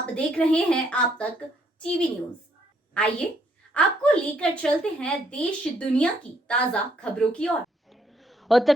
आप देख रहे हैं आप तक टीवी न्यूज। आइए आपको लेकर चलते हैं देश दुनिया की ताजा खबरों की ओर। उत्तर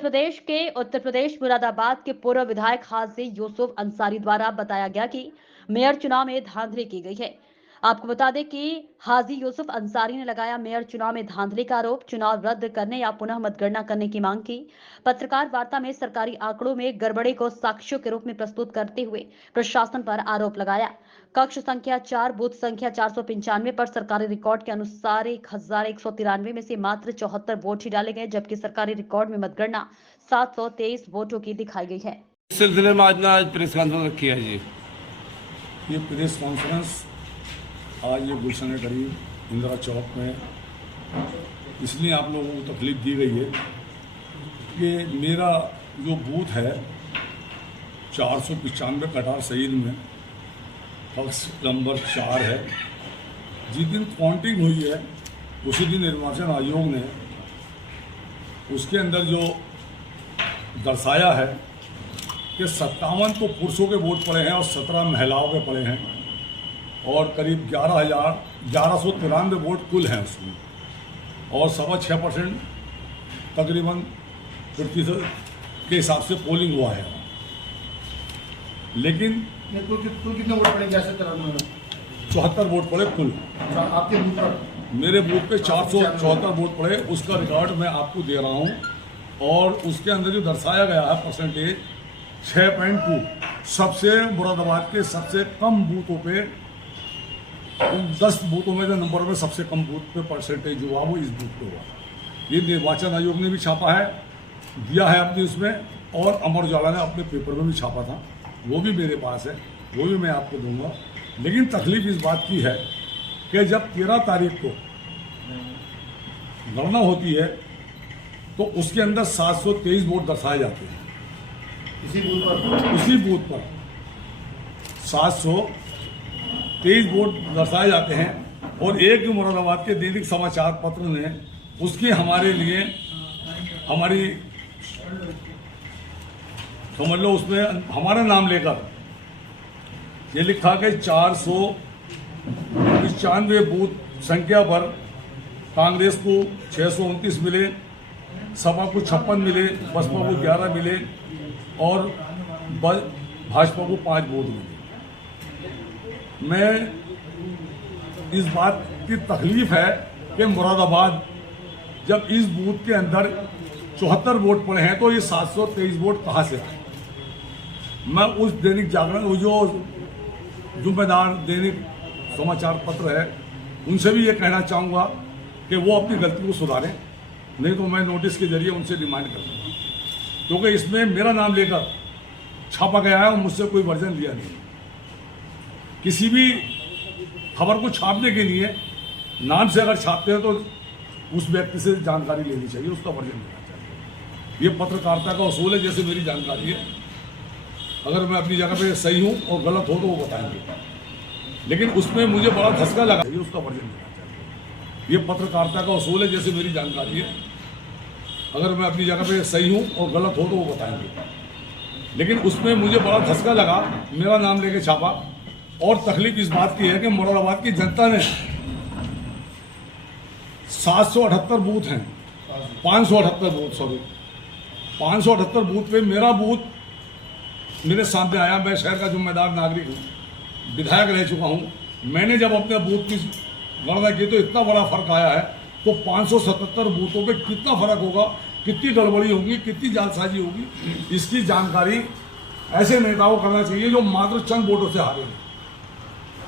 प्रदेश मुरादाबाद के पूर्व विधायक हाजी यूसुफ अंसारी द्वारा बताया गया कि मेयर चुनाव में धांधली की गई है। आपको बता दें कि हाजी यूसुफ अंसारी ने लगाया मेयर चुनाव में धांधली का आरोप, चुनाव रद्द करने या पुनः मतगणना करने की मांग की। पत्रकार वार्ता में सरकारी आंकड़ों में गड़बड़ी को साक्ष्यों के रूप में प्रस्तुत करते हुए प्रशासन पर आरोप लगाया। कक्ष संख्या 4 बूथ संख्या 495 पर सरकारी रिकॉर्ड के अनुसार 1193 में से मात्र 74 वोट ही डाले गए, जबकि सरकारी रिकॉर्ड में मतगणना 723 वोटों की दिखाई गई है। इस सिलसिले में आज प्रेस कॉन्फ्रेंस रखी है जी। ये प्रेस कॉन्फ्रेंस आज ये गुलशन के करीब इंदिरा चौक में इसलिए आप लोगों को तकलीफ दी गई है कि मेरा जो बूथ है 495 कटार शहीद में कक्ष नंबर 4 है। जिस दिन काउंटिंग हुई है उसी दिन निर्वाचन आयोग ने उसके अंदर जो दर्शाया है कि 57 तो पुरुषों के वोट पड़े हैं और 17 महिलाओं के पड़े हैं और करीब 11,1193 वोट कुल हैं उसमें और 6% तकरीबन प्रतिशत के हिसाब से पोलिंग हुआ है। लेकिन कुल कितने वोट पड़े? जैसे 74 वोट पड़े कुल। आपके बूथ पर? मेरे बूथ पे 474 वोट पड़े, उसका रिकॉर्ड मैं आपको दे रहा हूँ और उसके अंदर जो दर्शाया गया है परसेंटेज 6.2, सबसे मुरादाबाद के सबसे कम बूथों पे 10 बूथों में जो नंबर में सबसे कम बूथ पे परसेंटेज हुआ वो इस बूथ पे हुआ। ये निर्वाचन आयोग ने भी छापा है, दिया है अपनी उसमें, और अमर उजाला ने अपने पेपर में भी छापा था, वो भी मेरे पास है, वो भी मैं आपको दूंगा। लेकिन तकलीफ इस बात की है कि जब 13 तारीख को गणना होती है तो उसके अंदर 723 वोट दर्शाए जाते हैं। उसी बूथ पर 723 वोट दर्शाए जाते हैं और एक मुरादाबाद के दैनिक समाचार पत्र ने उसकी हमारे लिए हमारी समझ लो उसमें हमारा नाम लेकर ये लिखा कि 495 बूथ संख्या पर कांग्रेस को 629 मिले, सपा को 56 मिले, बसपा को 11 मिले और भाजपा को 5 वोट मिले। मैं इस बात की तकलीफ है कि मुरादाबाद जब इस बूथ के अंदर 74 वोट पड़े हैं तो ये 723 वोट कहाँ से आए। मैं उस दैनिक जागरण जो जुम्मेदार दैनिक समाचार पत्र है उनसे भी ये कहना चाहूँगा कि वो अपनी गलती को सुधारें, नहीं तो मैं नोटिस के जरिए उनसे डिमांड करूँगा, क्योंकि इसमें मेरा नाम लेकर छापा गया है और मुझसे कोई वर्जन लिया नहीं। किसी भी खबर को छापने के लिए नाम से अगर छापते हैं तो उस व्यक्ति से जानकारी लेनी चाहिए, उसका वर्जन लेना चाहिए। ये पत्रकारिता का उसूल है, जैसे मेरी जानकारी है, अगर मैं अपनी जगह पे सही हूँ और गलत हो तो वो बताएंगे, लेकिन उसमें मुझे बड़ा धक्का लगा, ये उसका वर्जन लेना चाहिए। ये पत्रकारिता का उसूल है, जैसे मेरी जानकारी है, अगर मैं अपनी जगह पे सही हूँ और गलत हो तो वो बताएंगे, लेकिन उसमें मुझे बड़ा धक्का लगा, मेरा नाम लेके छापा। और तकलीफ इस बात की है कि मुरादाबाद की जनता ने 778 बूथ हैं, 578 बूथ, सॉरी 578 बूथ पे मेरा बूथ मेरे सामने आया। मैं शहर का जिम्मेदार नागरिक हूँ, विधायक रह चुका हूँ। मैंने जब अपने बूथ की गणना की तो इतना बड़ा फर्क आया है, तो 577 बूथों पे कितना फर्क होगा, कितनी गड़बड़ी होगी, कितनी जालसाजी होगी, इसकी जानकारी ऐसे नेताओं को करना चाहिए जो मात्र चंद वोटों से हारे हैं।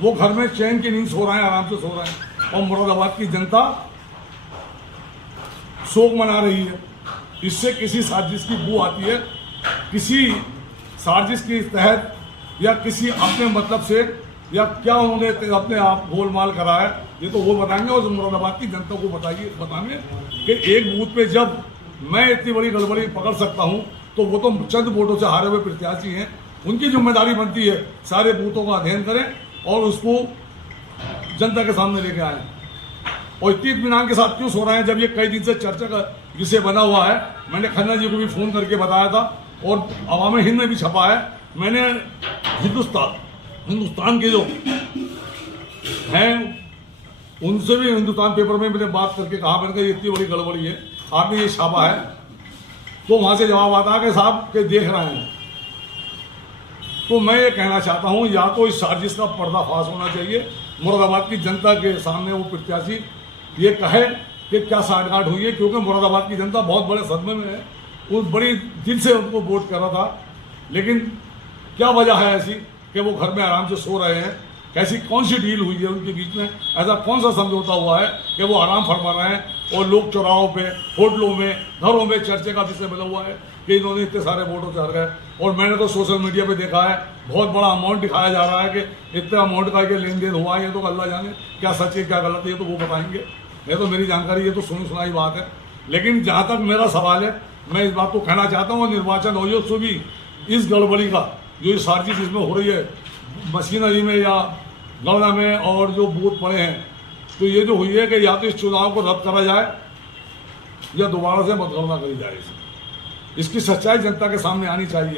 वो घर में चैन की नींद सो रहे हैं, आराम से सो रहे हैं, और मुरादाबाद की जनता शोक मना रही है। इससे किसी साजिश की बू आती है, किसी साजिश के तहत या किसी अपने मतलब से, या क्या उन्होंने अपने आप गोलमाल करा है, ये तो वो बताएंगे। और मुरादाबाद की जनता को बताएंगे कि एक बूथ पे जब मैं इतनी बड़ी गड़बड़ी पकड़ सकता हूं तो वो तो चंद वोटों से हारे हुए प्रत्याशी हैं, उनकी जिम्मेदारी बनती है सारे बूथों का अध्ययन करें और उसको जनता के सामने लेके आए। और इतनी इत्मीनान के साथ क्यों सो रहे हैं जब ये कई दिन से चर्चा का विषय बना हुआ है। मैंने खन्ना जी को भी फोन करके बताया था और अवाम हिंद में भी छपा है। मैंने हिंदुस्तान के जो हैं उनसे भी हिंदुस्तान पेपर में मैंने बात करके कहा, मैंने कहा ये इतनी बड़ी गड़बड़ी है, आपने ये छापा है, तो वहां से जवाब आता है कि साहब के देख रहे हैं। तो मैं ये कहना चाहता हूं, या तो इस साजिश का पर्दाफाश होना चाहिए, मुरादाबाद की जनता के सामने वो प्रत्याशी ये कहे कि क्या साठगांठ हुई है, क्योंकि मुरादाबाद की जनता बहुत बड़े सदमे में है, वो बड़ी दिल से उनको वोट कर रहा था, लेकिन क्या वजह है ऐसी कि वो घर में आराम से सो रहे हैं, कैसी कौन सी डील हुई है उनके बीच में, ऐसा कौन सा समझौता हुआ है कि वो आराम फरमा रहे हैं और लोग चौराहों पे, होटलों में, घरों में चर्चे का विषय बना हुआ है कि इन्होंने इतने सारे वोटों चार गए। और मैंने तो सोशल मीडिया पे देखा है, बहुत बड़ा अमाउंट दिखाया जा रहा है कि इतना अमाउंट का ये लेन देन हुआ है, ये तो अल्लाह जाने क्या सच है क्या गलत है, ये तो वो बताएंगे, ये तो मेरी जानकारी, ये तो सुनी सुनाई बात है। लेकिन जहाँ तक मेरा सवाल है, मैं इस बात को कहना चाहता हूँ, निर्वाचन आयोग से भी इस गड़बड़ी का जो ये साजिश इसमें हो रही है मशीनरी में या गणना में और जो बूथ पड़े हैं, तो ये जो हुई है कि या तो इस चुनाव को रद्द करा जाए या दोबारा से मतगणना करी जाए। इसकी सच्चाई जनता के सामने आनी चाहिए।